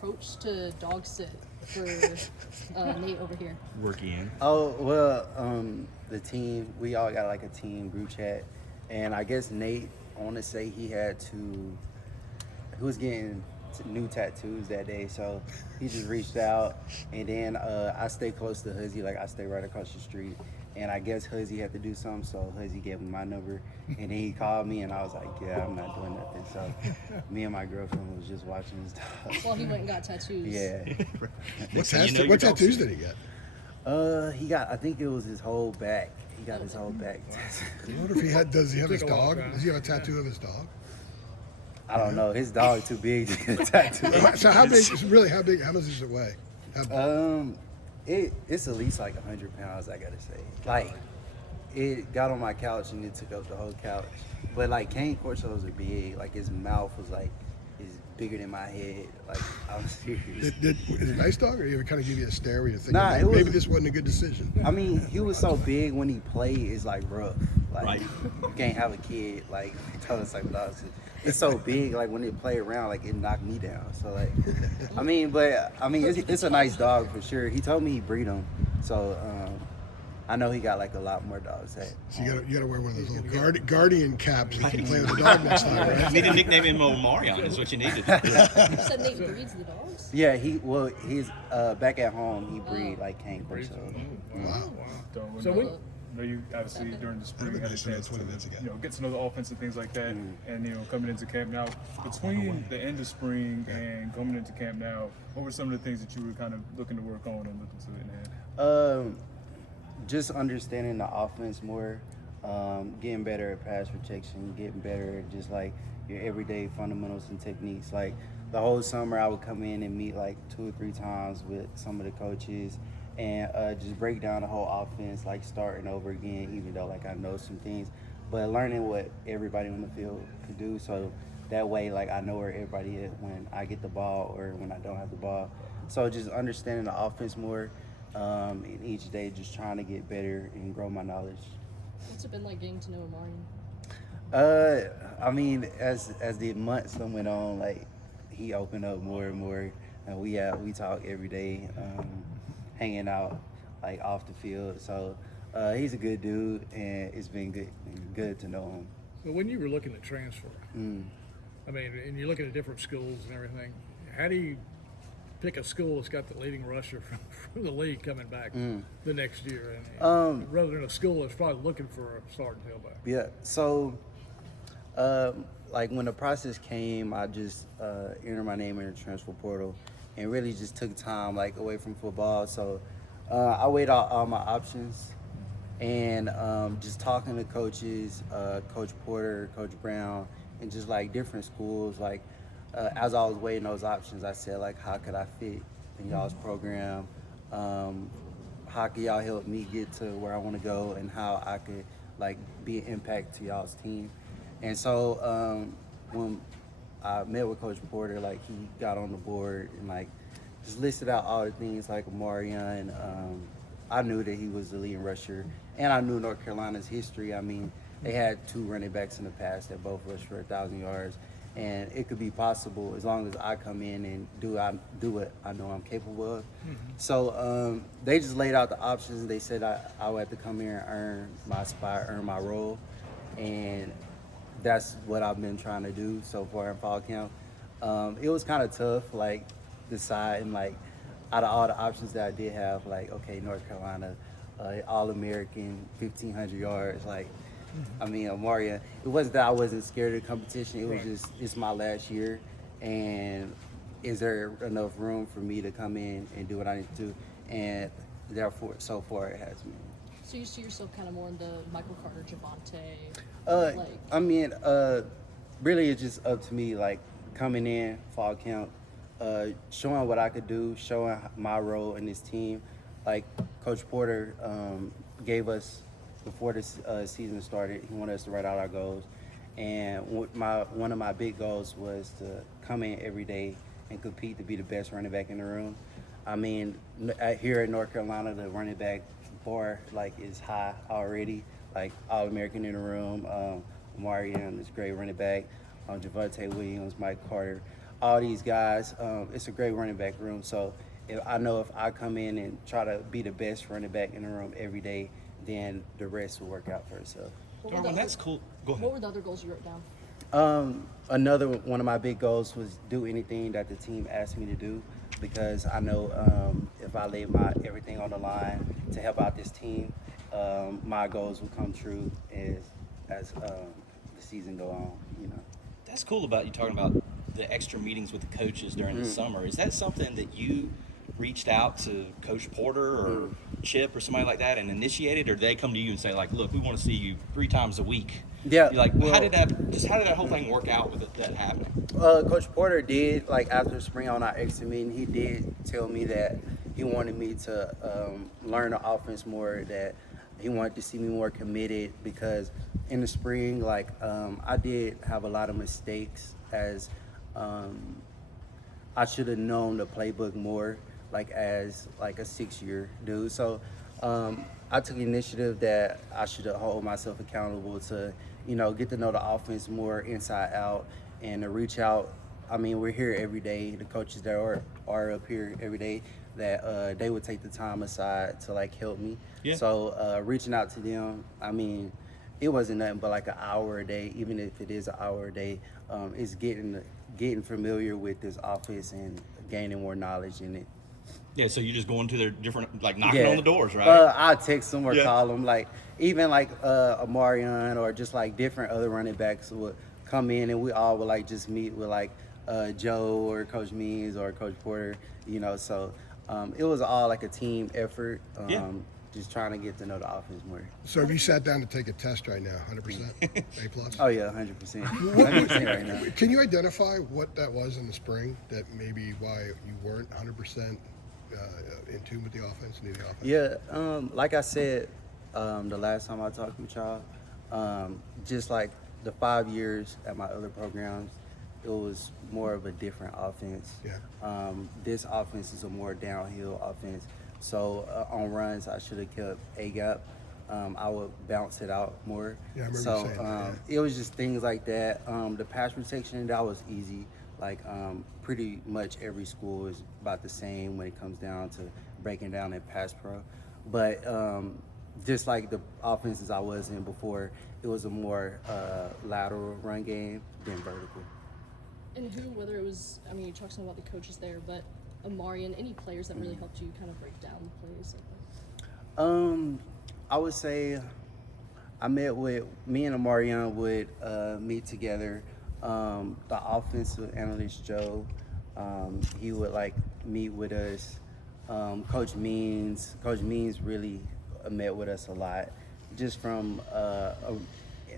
approach to dog sit for Nate over here? Working. Oh, well, the team, we all got like a team group chat. And I guess Nate, I want to say he was getting new tattoos that day. So he just reached out. And then I stay close to Huzzy, like I stay right across the street. And I guess Huzzy had to do something, so Huzzy gave him my number. And then he called me, and I was like, yeah, I'm not doing nothing. So me and my girlfriend was just watching his dog. Well, he went and got tattoos. Yeah. What tattoos did he get? He got, I think it was his whole back. He got his whole back tattooed. I wonder if does he have his dog? Does he have a tattoo of his dog? I don't know. His dog too big to get a tattoo. So how big, how much does it weigh? It's at least like 100 pounds, I gotta say. Like, it got on my couch and it took up the whole couch. But like, cane corsos are big. Like, his mouth was like, is bigger than my head. Like, I'm serious. Is it a nice dog, or you kind of give you a stare where you think, maybe this wasn't a good decision? I mean, he was so big when he played, it's like rough. Like, Right. You can't have a kid, like, tell us like dogs. It's so big, like when they play around, like it knocked me down. So like, it's a nice dog for sure. He told me he breed them, so I know he got like a lot more dogs. So you gotta wear one of those little guardian caps if you play with the dog next time, right? You need to nickname him Omarion is what you needed. You said Nate breeds the dogs? Yeah, he's back at home. He breed like cane corso. Wow. So when you obviously during the spring had a chance to get to know the offense and things like that, and coming into camp now. Between the end of spring and coming into camp now, what were some of the things that you were kind of looking to work on and looking to enhance? Just understanding the offense more, getting better at pass protection, getting better at just like your everyday fundamentals and techniques. Like the whole summer, I would come in and meet like 2 or 3 times with some of the coaches. And just break down the whole offense, like starting over again, even though like I know some things, but learning what everybody on the field could do. So that way, like I know where everybody is when I get the ball or when I don't have the ball. So just understanding the offense more, and each day just trying to get better and grow my knowledge. What's it been like getting to know Omarion? I mean, as the months went on, like he opened up more and more, and we talk every day. Hanging out like off the field, so he's a good dude, and it's been good to know him. So when you were looking at transfer, I mean, and you're looking at different schools and everything, how do you pick a school that's got the leading rusher from the league coming back the next year, and rather than a school that's probably looking for a starting tailback? Yeah. So, like when the process came, I just entered my name in the transfer portal. And really just took time like away from football. So I weighed out all my options, and just talking to coaches, Coach Porter, Coach Brown, and just like different schools. Like as I was weighing those options, I said like, how could I fit in y'all's program? How could y'all help me get to where I want to go, and how I could like be an impact to y'all's team? And so when I met with Coach Porter, like he got on the board and like just listed out all the things like Omarion. I knew that he was the leading rusher, and I knew North Carolina's history. I mean, they had 2 running backs in the past that both rushed for 1,000 yards, and it could be possible as long as I come in and do what I know I'm capable of. So they just laid out the options. They said I would have to come here and earn my spot, earn my role, and that's what I've been trying to do so far in fall camp. It was kind of tough, like deciding like out of all the options that I did have, like okay, North Carolina, All-American, 1,500 yards. Like, I mean, Omarion. It wasn't that I wasn't scared of the competition. It was just it's my last year, and is there enough room for me to come in and do what I need to do? And therefore, so far it has been. So you see yourself kind of more in the Michael Carter, Javonte? I mean, really it's just up to me, like coming in fall camp, showing what I could do, showing my role in this team. Like Coach Porter gave us, before this season started, he wanted us to write out our goals. And one of my big goals was to come in every day and compete to be the best running back in the room. I mean, here in North Carolina, the running back bar like is high already. Like All-American in the room, Omarion is great running back, Javonte Williams, Mike Carter. all these guys. It's a great running back room. So I know if I come in and try to be the best running back in the room every day, then the rest will work out for itself. Darwin, that's cool. Go ahead. What were the other goals you wrote down? Another one of my big goals was do anything that the team asked me to do, because I know if I lay my everything on the line to help out this team, my goals will come true as the season go on. That's cool about you talking about the extra meetings with the coaches during the summer. Is that something that you reached out to Coach Porter or Chip or somebody like that and initiated, or did they come to you and say, like, look, we want to see you 3 times a week? Yeah. You're like, well, how did that whole thing work out with that happening? Coach Porter did, like, after spring on our exit meeting, he did tell me that he wanted me to learn the offense more, that he wanted to see me more committed, because in the spring, like, I did have a lot of mistakes, as I should have known the playbook more, like, as like a 6-year dude. So I took initiative that I should hold myself accountable to, get to know the offense more inside out, and to reach out. I mean, we're here every day. The coaches that are up here every day, that they would take the time aside to, like, help me. Yeah. So reaching out to them, I mean, it wasn't nothing but like an hour a day. Even if it is an hour a day, it's getting familiar with this offense and gaining more knowledge in it. Yeah, so you just going to their different, like, knocking on the doors, right? I text them or Yeah. call them, like, even like Amarian or just like different other running backs would come in, and we all would, like, just meet with, like, Joe or Coach Means or Coach Porter, So it was all like a team effort. Just trying to get to know the offense more. So if you sat down to take a test right now, 100%, A plus? Oh yeah, 100%. 100% right now. Can you identify what that was in the spring that maybe why you weren't 100% in tune with the offense, knew the offense? Yeah, like I said, the last time I talked with y'all, just like the 5 years at my other programs, it was more of a different offense. Yeah. This offense is a more downhill offense. So on runs, I should have kept a gap. I would bounce it out more. Yeah, I remember so you saying that, it was just things like that. The pass protection, that was easy. Like, pretty much every school is about the same when it comes down to breaking down in pass pro. But just like the offenses I was in before, it was a more lateral run game than vertical. And who, whether it was, I mean, you talked some about the coaches there, but Amari and any players that really helped you kind of break down the plays like that? I would say me and Amarian would meet together. The offensive analyst, Joe, he would, like, meet with us. Coach Means really met with us a lot, just from a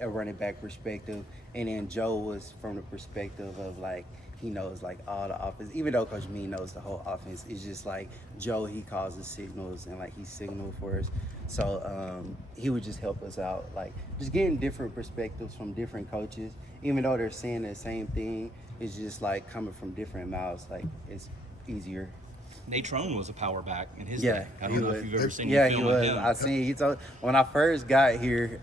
running back perspective. And then Joe was from the perspective of, like, he knows, like, all the offense. Even though Coach Mean knows the whole offense, it's just like Joe, he calls the signals, and, like, he signaled for us. So he would just help us out, like, just getting different perspectives from different coaches. Even though they're saying the same thing, it's just, like, coming from different mouths. Like, it's easier. Natrone was a power back in his Yeah, day. I he don't know was. if you've ever seen Yeah, him he film was. him. I seen. He told when I first got here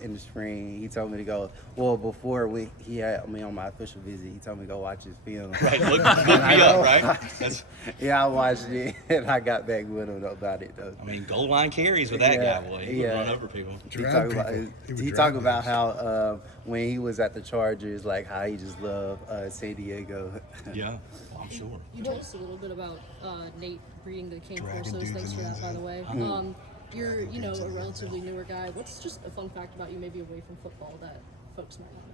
in the spring. He told me to go. Well, before he had me on my official visit, he told me to go watch his film. Right, look me up, right? That's, Yeah, I watched it, and I got back with him about it though. I mean, goal line carries with that guy, boy. He would run over people. He talked about how when he was at the Chargers, like, how he just loved San Diego. Yeah, well, I'm sure. You told us a little bit about Nate breeding the King Dragging Forces. dudes Thanks in for the that, by end the way. Mm-hmm. You're, a relatively newer guy. What's just a fun fact about you, maybe away from football, that folks might not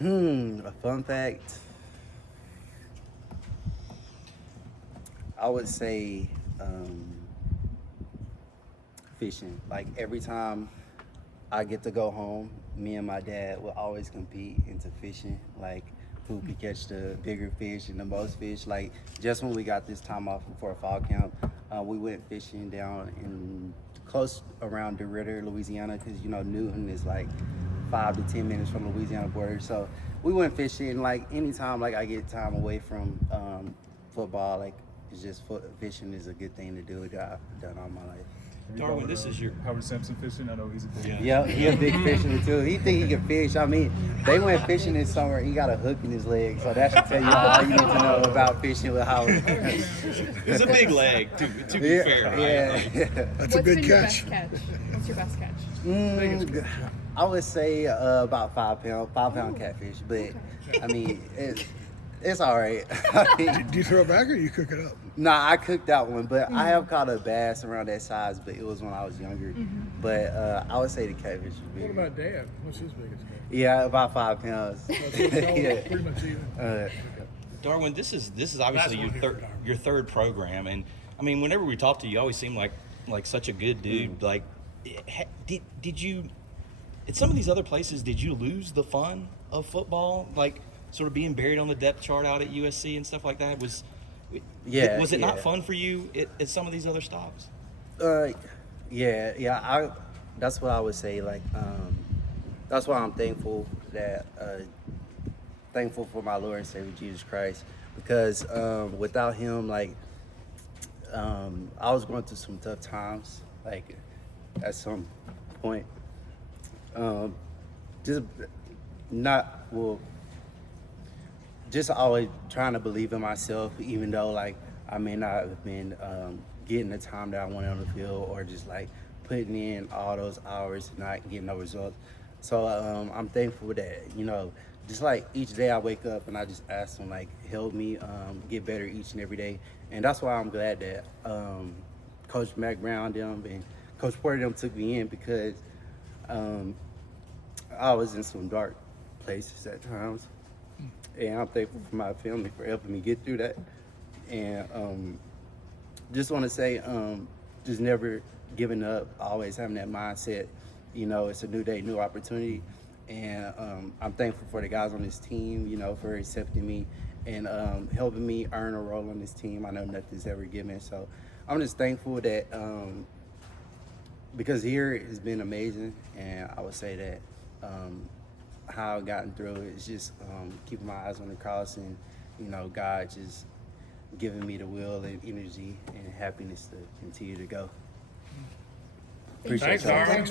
know? A fun fact. I would say fishing. Like, every time I get to go home, me and my dad will always compete into fishing. Like, who could catch the bigger fish and the most fish. Like, just when we got this time off before fall camp, we went fishing down in close around DeRidder, Louisiana, because, Newton is like 5 to 10 minutes from the Louisiana border. So we went fishing. Like, anytime, like, I get time away from football, like, it's just fishing is a good thing to do that I've done all my life. We Darwin, call it, this is your- Howard Simpson fishing. I know he's a big. Yeah. Yeah, he a big fisherman too. He think he can fish. I mean, they went fishing this summer. He got a hook in his leg, so that should tell you all you need to know about fishing with Howard. It's a big leg, to be Yeah, fair, right? yeah. Like, That's What's a good been catch. your best catch? What's your best catch? I would say about 5 pound catfish, but I mean it's all right. I mean, Do you throw it back or do you cook it up? nah, I cooked that one, but I have caught a bass around that size, but it was when I was younger. But I would say the catfish was What big. about Dad? What's his biggest catch? Yeah, about 5 pounds. So it's all Yeah. pretty much even. Darwin, this is obviously one here for Darwin. your third program, and I mean, whenever we talk to you, you always seem like such a good dude. Like, did you? At some of these other places, did you lose the fun of football? Like, sort of being buried on the depth chart out at USC and stuff like that. Was it not Yeah. fun for you at some of these other stops? Yeah. That's what I would say. Like, that's why I'm thankful for my Lord and Savior Jesus Christ, because without Him, like, I was going through some tough times. Like, at some point, just always trying to believe in myself, even though like I may not have been getting the time that I wanted on the field, or just like putting in all those hours and not getting no results. So I'm thankful that, you know, just like each day I wake up and I just ask Him, like, help me get better each and every day. And that's why I'm glad that Coach Mac Brown them and Coach Porter them took me in, because I was in some dark places at times. And I'm thankful for my family for helping me get through that. And just want to say, just never giving up, always having that mindset. You know, it's a new day, new opportunity. And I'm thankful for the guys on this team, you know, for accepting me and helping me earn a role on this team. I know nothing's ever given. So I'm just thankful that, because here has been amazing. And I would say that how I've gotten through it is just keeping my eyes on the cross, and, you know, God just giving me the will and energy and happiness to continue to go. Appreciate Thanks, y'all. Darwin.